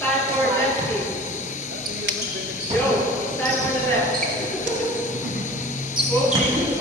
Time for lefty. Yo, time for the left. Moving.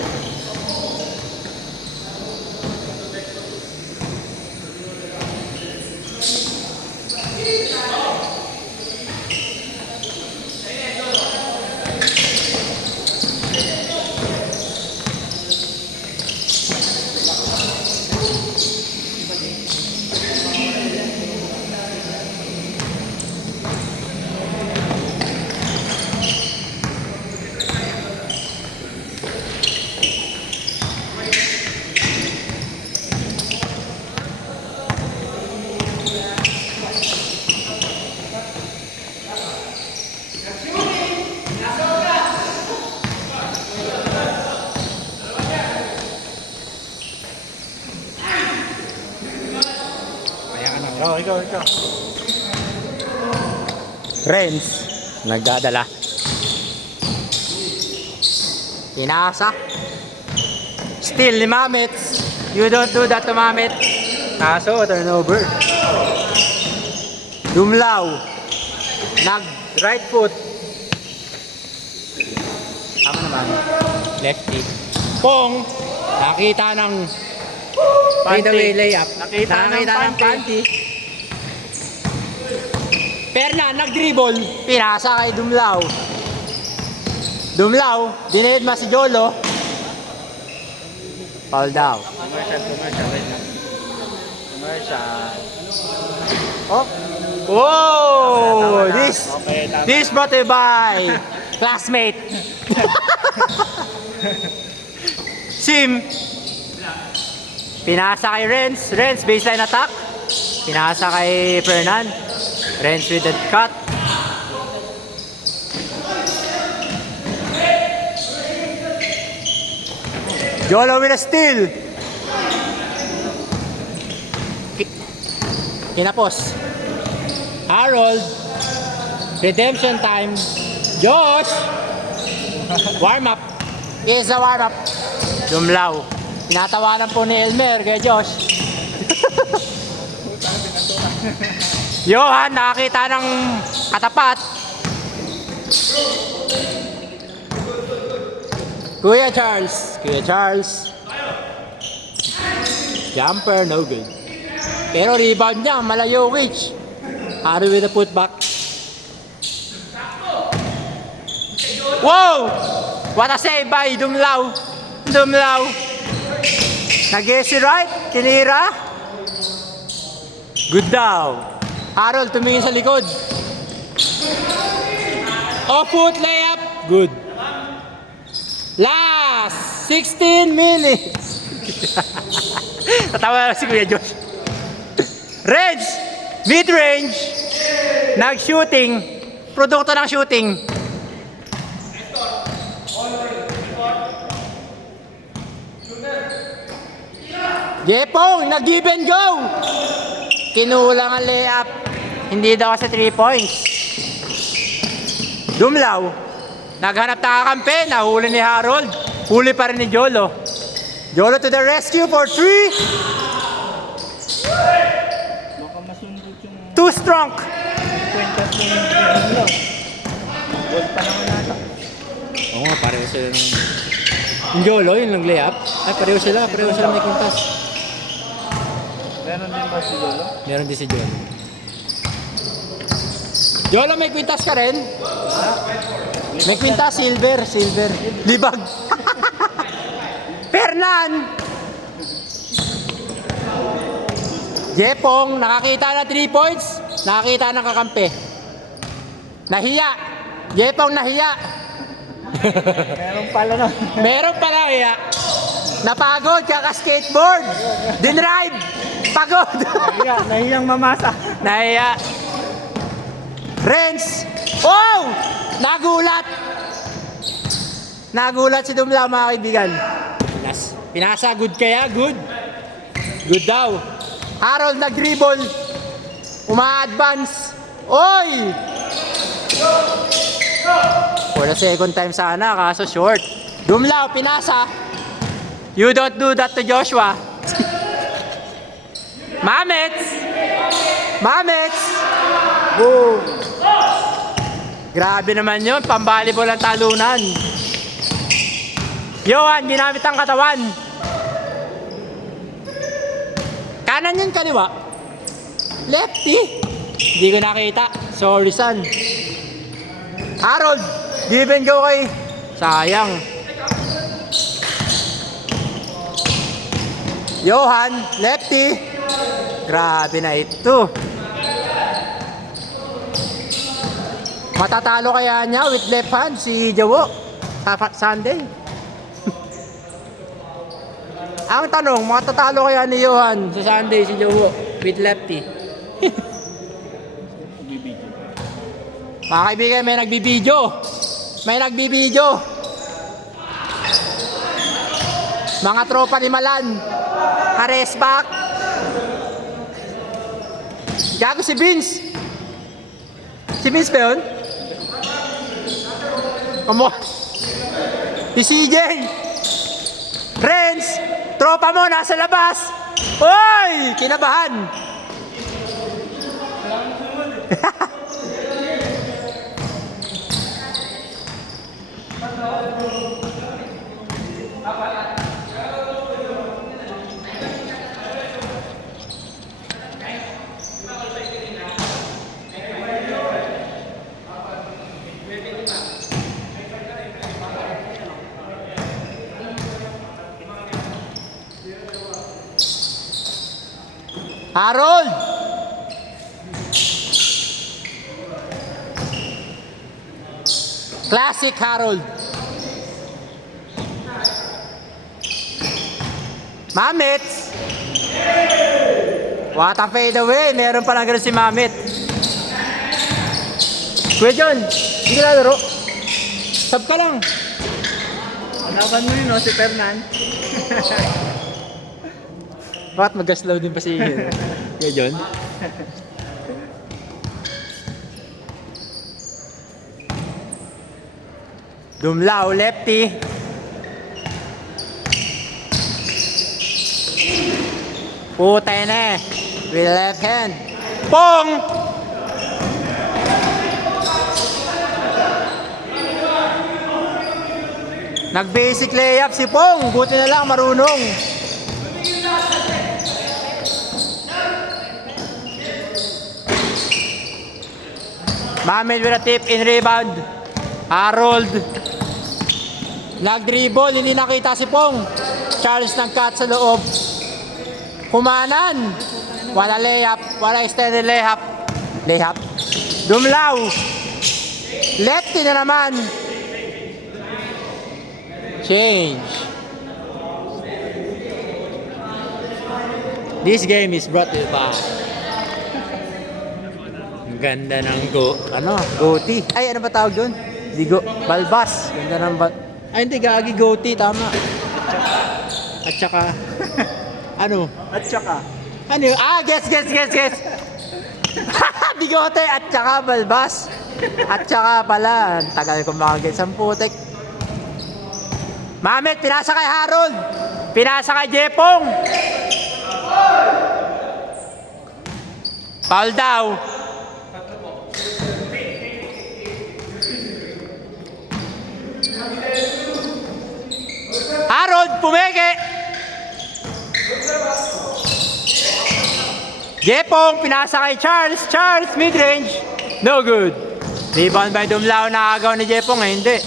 Ikaw. Renz, nagdadala. Inasa. Still ni Mamet. You don't do that to Mamet. Kaso, turnover. Dumlaw. Nag right foot. Tama naman. Lefty. Pong. Nakita ng fadeaway layup. Nakita ng panty. Perna, nag-dribble, pinasa kay Dumlaw. Dumlaw, dinahid ma si Jolo. Foul daw. Commercial. Oh! Oh! This brought to you by classmate. Sim. Pinasa kay Renz. Renz, baseline attack. Pinasa kay Fernan. Renz with the cut. Jolo with a steal. Kinapos. Harold. Redemption time. Josh. Warm up. Is a warm up. Dumlaw. Tinatawanan po ni Elmer kay Josh. Johan, nakakita ng katapat. Kuya Charles. Jumper, no good. Pero rebound niya, malayo reach. Harry with a putback. Wow! What a save by Dumlaw. Nag-guess right, kinira. Good daw. Harold tumingin sa likod. Off-foot layup. Good. Last 16 minutes. Tatawa na si Kuya Josh. Reg, mid-range. Nag-shooting. Produkto ng shooting. Jepong, nag-give and go. Kinulang ang layup. Hindi daw kasi 3 points. Dumlaw. Naghanap na kakampi. Nahuli ni Harold. Huli pa rin ni Jolo. Jolo to the rescue for 3. Baka masundot yung Too strong. kwentas ng gold pa naman nata. Oo nga, pareho sila ng... Yung Jolo, yung nag-layup. Ay, pareho sila may kwintas. Meron din ba si Lolo? Meron din si Jolo. Jolo, may kwintas ka rin? May kwintas, silver. Libag. Fernan! Jepong, nakakita na 3 points. Nakakita ng kakampi. Nahiya. Jepong nahiya. Meron pala hiya. Napagod, kaka-skateboard. Dinride. Pagod. Nahiyang mamasa. Nahiya. Renz. Oh! Nagulat si Dumlaw, mga kaibigan. Pinasa, good kaya? Good. Good daw. Harold nag-dribble. Uma-advance. Oy! For the second time sana, kaso short. Dumlaw, pinasa. You don't do that to Joshua. Mamets! Mamets! Boom! Grabe naman yun, pambalibol ang talunan. Johan, ginamit ang katawan. Kanan yun, kaliwa. Lefty. Hindi ko nakita. Sorry, son. Harold, give and go kay. Sayang. Johan, lefty. Grabe na ito. Matatalo kaya niya with left hand si Jawo sa Sunday? Ang tanong, matatalo kaya ni Johan sa Sunday si Jawo with lefty? Mga kaibigan, may nagbibideo. May nagbibideo. Mga tropa ni Malan. Hares back. Gago si Vince. Si Vince ba yun? Si CJ. Renz, tropa mo nasa labas. Oy, kinabahan. Harold! Classic Harold. Mamets! What a fade away. Meron pa lang ganun si Mamet. Kuya John, hindi ka lalaro. Sub ka lang. Laban mo yun, no? Si Fernan. Bakit mag-gaslaw din pa si Kuya John? Dumlao, lefty. Putay na eh. With left hand. Pong! Nag-basic layup si Pong. Buti na lang marunong. Mamed with a tip in rebound. Harold. Nag-dribble, hindi nakita si Pong. Charles nag-cut sa loob. Kumanan. Wala layup. Wala extended layup. Layup. Dumlaw. Lefty na naman. Change. This game is brought to you by. Ang ganda ng goatee. Ay, ano ba tawag doon? Balbas. Ganda ng ay, hindi, gagi goatee, tama. At saka, ano? At saka, Ano? Guess. Bigote at saka balbas. At saka pala, ang tagal ko makagets ang putek. Mamet, pinasa kay Harold. Pinasa kay Jepong. Foul daw. Harold, pumeke. Jepong, pinasa kay Charles. Charles, mid-range. No good. Rebound by Dumlao, nakagaw ni Jepong. Hindi.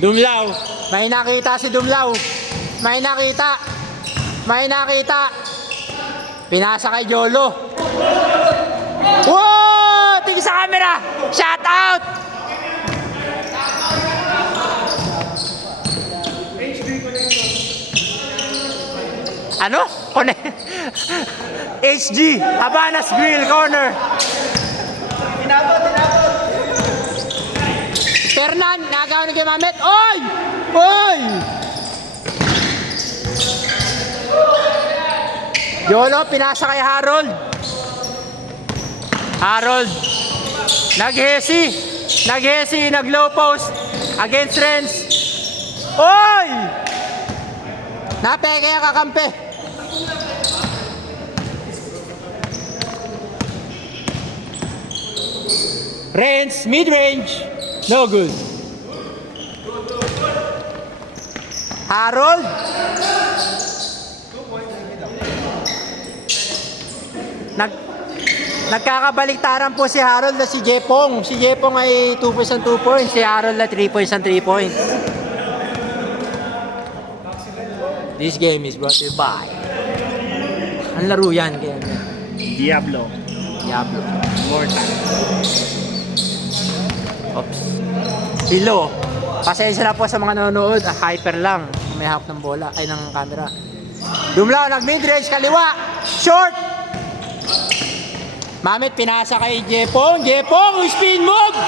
Dumlao. May nakita si Dumlao. May nakita. Pinasa kay Jolo. Wow! Tingin sa camera. Shout out! Ano? HG, Habanas Grill Corner. tinapot. Fernan, nagaw ni kay Mamet. Oy! Oy! Yolo, pinasa kay Harold. Naghesi, nag-low post against Renz. Oy! Napeke ang kakampi. Renz, mid-range. No good. Harold. Nagkakabaliktaran po si Harold na si Jepong. Si Jepong ay 2 points and 2 points. Si Harold na 3 points and 3 points. This game is brought to you by. Ang laro yan. Diablo. Diablo. Mortal. Oops. Hilo. Pasensya na po sa mga nanonood. Hyper lang. May hawak ng bola. Ay, ng camera. Dumlaw, nag-midrange, kaliwa. Short. Mamit, pinasa kay Jepong. Jepong, spin move.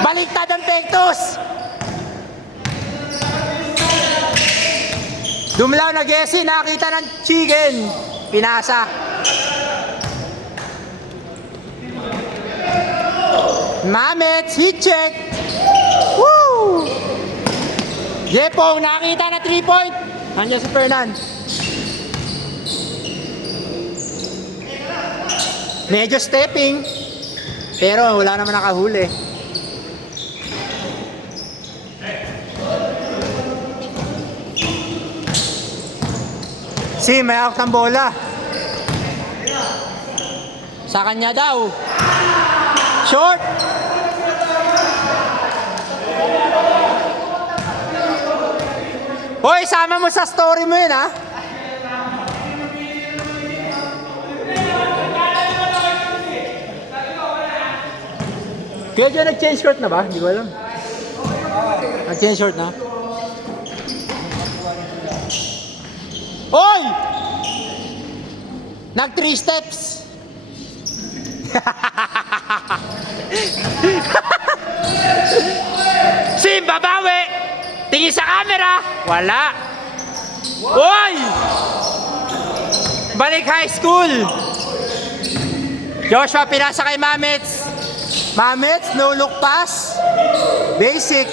Baliktad ang pektos. Dumlaw, nag-esi. Nakita ng chicken. Pinasa. Mamit, hit check. Woo! Jepong, nakita na 3 point. Nandiyan si Fernan. Medyo stepping. Pero wala naman nakahuli. Si, may hawak ng bola. Sa kanya daw. Short. Hoy, sama mo sa story mo yun, ha? Kaya dyan nag-change short na ba? Hindi ko alam. Nag-change short na? Hoy! Nag 3 steps. Sim, babawi! Tingin sa camera! Wala! Hoy! Balik high school! Joshua, pinasa kay Mamets. Mamets, no look pass. Basic.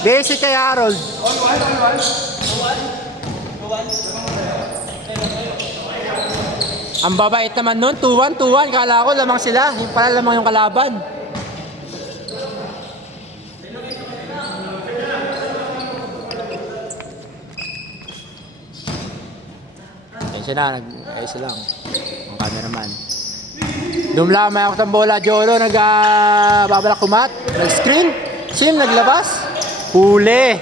Basic kay Harold. Ang babait naman nun, 2-1, 2-1. Kala ko lamang sila. Yung pala lamang yung kalaban. Ayun na, nag-ayos lang. Ang cameraman. Dumla, may akong bola. Jolo, babalak kumat. Nag-screen. Sim, naglabas. Huli.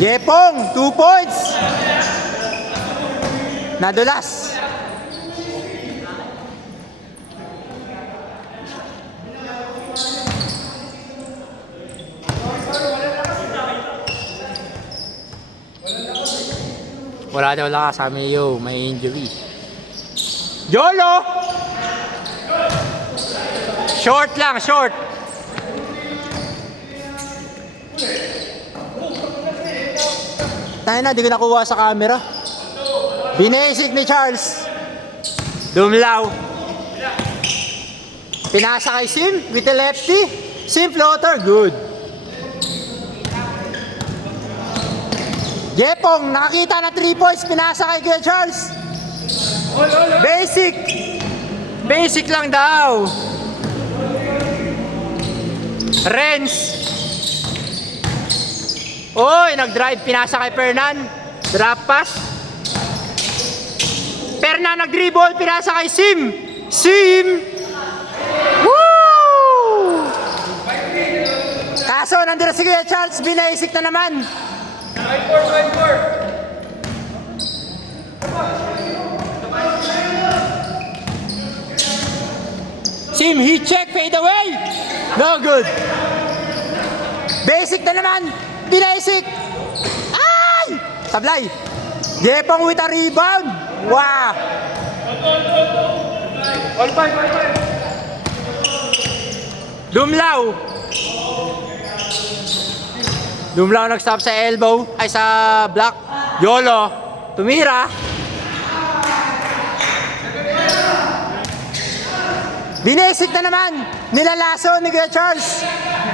Jepong, 2 points. Nadulas. Wala daw lakas sa Mayo, may injury. Jolo! Short lang, short. Tayo na, di ko nakuha sa camera. Binesik ni Charles. Dumlaw. Pinasa kay Sim with the lefty. Sim floater, good. Jepong, nakakita na 3 points. Pinasa kay Kuya Charles. Basic. Basic lang daw. Renz. Oy, nag-drive. Pinasa kay Fernan. Drop pass. Fernan nag-dribble. Pinasa kay Sim. Sim. Woo! Kaso, nandito si Kuya Charles. Binaisik na naman. 5-4. Sim, heat check, fade away. No good. Basic na naman. Basic. Ay! Sablay. Jepong with a rebound. Wow. All 5. Dumlaw. Dumlaw nag-stop sa elbow. Ay, sa block. Yolo. Tumira. Binesik na naman. Nilalaso ni Kuya Charles.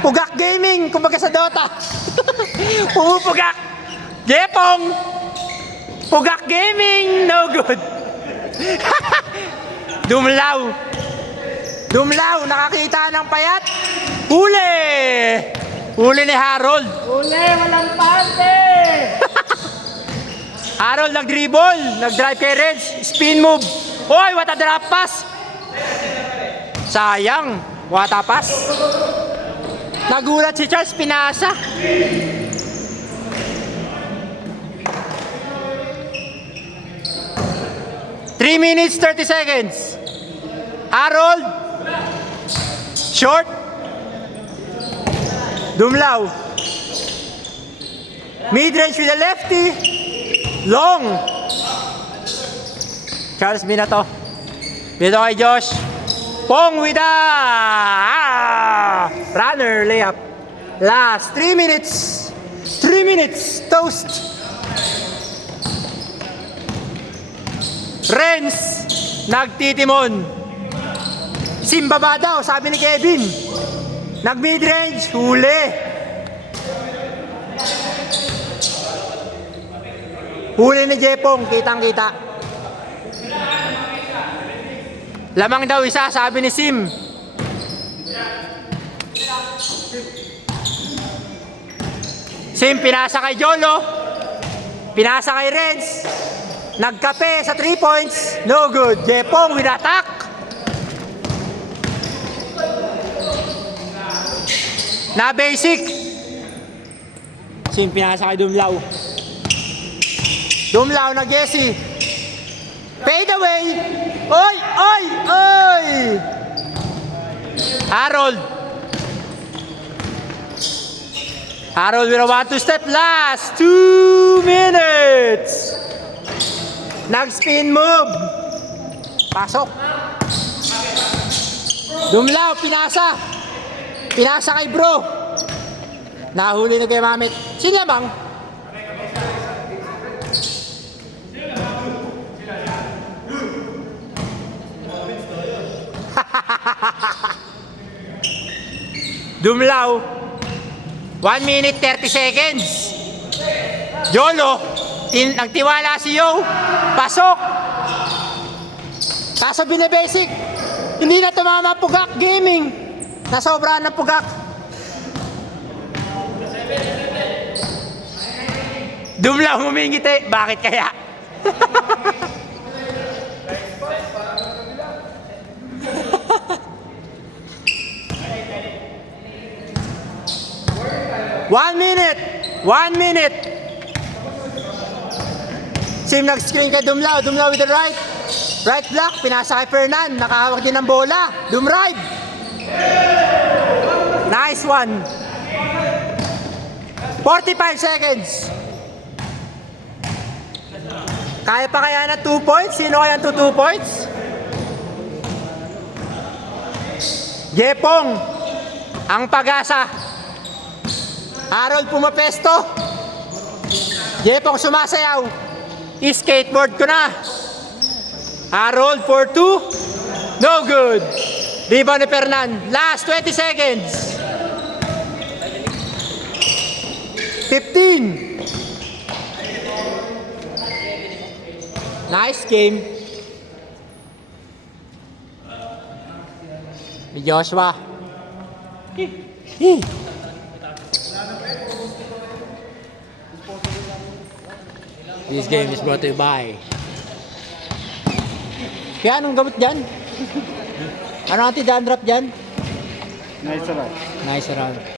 Pugak Gaming, kumbaga sa Dota. Pumupugak. Jepong. Pugak Gaming, no good. Dumlaw. Dumlaw, nakakita ng payat. Huli. Huli ni Harold. Uli, walang pante! Harold nag-dribble, nag-drive kay Reds, spin move. Oy, what a drop pass. Sayang, what a pass. Nagulat si Charles, pinasa. Three minutes, 30 seconds. Harold. Short. Dumlaw. Mid-range with the lefty. Long. Charles Binato. Dito kay Josh. Pong with a runner layup. Last 3 minutes. 3 minutes. Toast. Renz. Nagtitimon. Simbaba daw, sabi ni Kevin. Nag mid-range. Huli. Huli ni Jepong, kitang-kita. Lamang daw isa, sabi ni Sim. Sim, pinasa kay Jolo. Pinasa kay Renz. Nagkape sa 3 points. No good. Jepong with attack. Na basic. Sim, pinasa kay Dumlaw. Dumlaw na Jesse. Fade away. Oy, oy, oy. Harold. Harold with a 1-2 step. Last 2 minutes. Nag-spin move. Pasok. Dumlaw, pinasa. Pinasa kay bro. Nahuli na kay Mamit. Sino bang? Dumlaw. 1 minute 30 seconds. Jolo. Nagtiwala si Yo. Pasok. Kaso binibasic. Hindi na tumama Pugak Gaming. Nasobrahan ng Pugak. Dumlaw humingiti. Bakit kaya? One minute. Sim nag-screen kay Dumlaw. Dumlaw with the right. Right block. Pinasa kay Fernan. Nakahawak din ng bola. Dumrive. Nice one. 45 seconds. Kaya pa kaya na 2 points? Sino kaya 2 points? Jepong. Ang pag-asa. Harold pumapesto. Jepong sumasayaw. Skateboard ko na. Harold for 2. No good. Rebound ni Fernan. Last 20 seconds. 15. Nice game. Ni Joshua. This game is brought to you by. Kaya anong gamot dyan? Ano anti-dandruff dyan? Nice round. Nice round.